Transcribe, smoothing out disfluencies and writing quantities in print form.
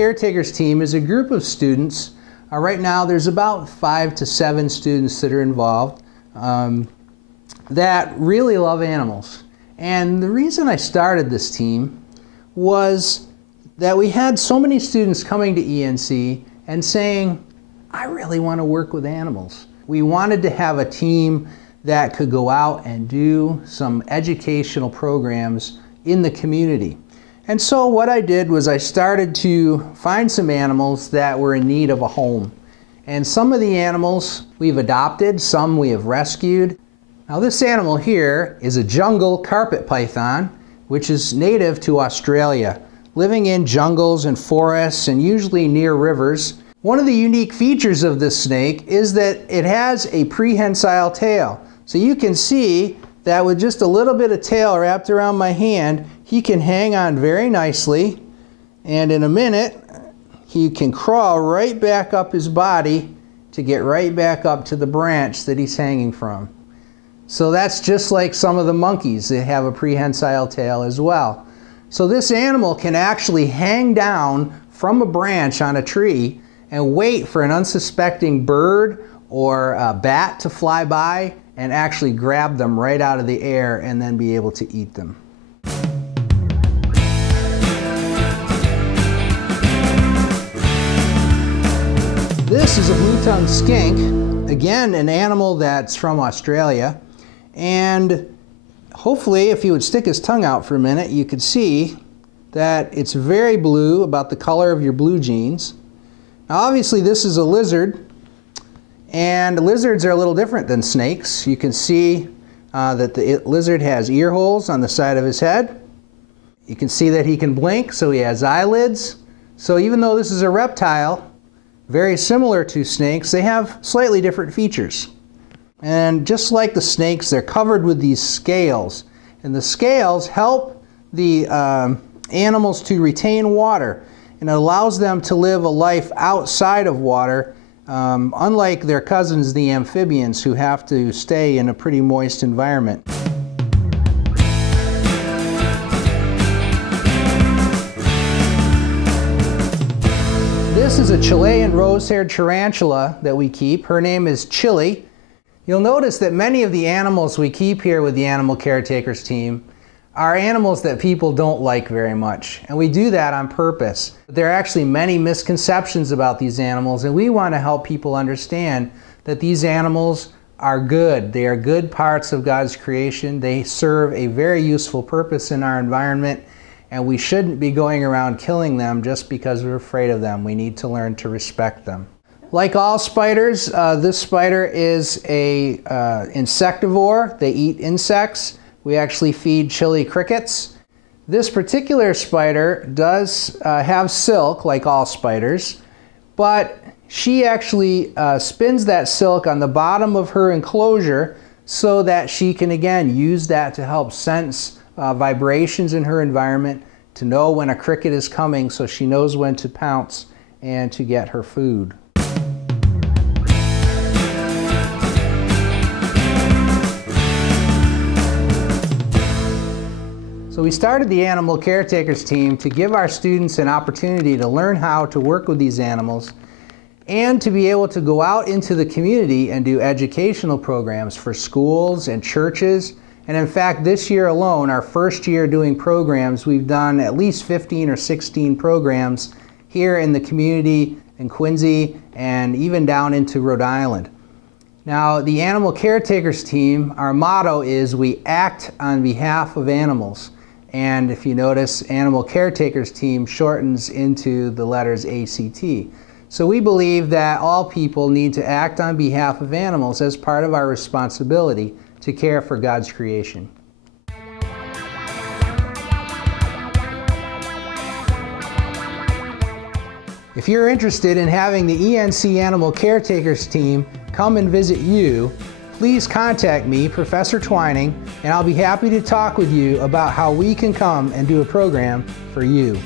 Caretakers Team is a group of students. Right now there's about 5 to 7 students that are involved that really love animals. And the reason I started this team was that we had so many students coming to ENC and saying, I really want to work with animals. We wanted to have a team that could go out and do some educational programs in the community. And so what I did was I started to find some animals that were in need of a home. And some of the animals we've adopted, some we have rescued. Now this animal here is a jungle carpet python, which is native to Australia, living in jungles and forests and usually near rivers. One of the unique features of this snake is that it has a prehensile tail. So you can see that with just a little bit of tail wrapped around my hand, he can hang on very nicely, and in a minute he can crawl right back up his body to get right back up to the branch that he's hanging from. So that's just like some of the monkeys that have a prehensile tail as well. So this animal can actually hang down from a branch on a tree and wait for an unsuspecting bird or a bat to fly by and actually grab them right out of the air and then be able to eat them. This is a blue-tongued skink, again an animal that's from Australia, and hopefully if you would stick his tongue out for a minute you could see that it's very blue, about the color of your blue jeans. Now obviously this is a lizard, and lizards are a little different than snakes. You can see that the lizard has ear holes on the side of his head. You can see that he can blink, so he has eyelids. So even though this is a reptile, very similar to snakes, they have slightly different features. And just like the snakes, they're covered with these scales. And the scales help the animals to retain water, and it allows them to live a life outside of water, unlike their cousins, the amphibians, who have to stay in a pretty moist environment. This is a Chilean rose-haired tarantula that we keep. Her name is Chile. You'll notice that many of the animals we keep here with the Animal Caretakers Team are animals that people don't like very much, and we do that on purpose. There are actually many misconceptions about these animals, and we want to help people understand that these animals are good. They are good parts of God's creation. They serve a very useful purpose in our environment, and we shouldn't be going around killing them just because we're afraid of them. We need to learn to respect them. Like all spiders, this spider is an insectivore. They eat insects. We actually feed Chile crickets. This particular spider does have silk, like all spiders, but she actually spins that silk on the bottom of her enclosure so that she can again use that to help sense vibrations in her environment, to know when a cricket is coming so she knows when to pounce and to get her food. So we started the Animal Caretakers Team to give our students an opportunity to learn how to work with these animals and to be able to go out into the community and do educational programs for schools and churches. And in fact, this year alone, our first year doing programs, we've done at least 15 or 16 programs here in the community in Quincy and even down into Rhode Island. Now, the Animal Caretakers Team, our motto is we act on behalf of animals. And if you notice, Animal Caretakers Team shortens into the letters ACT. So we believe that all people need to act on behalf of animals as part of our responsibility to care for God's creation. If you're interested in having the ENC Animal Caretakers Team come and visit you, please contact me, Professor Twining, and I'll be happy to talk with you about how we can come and do a program for you.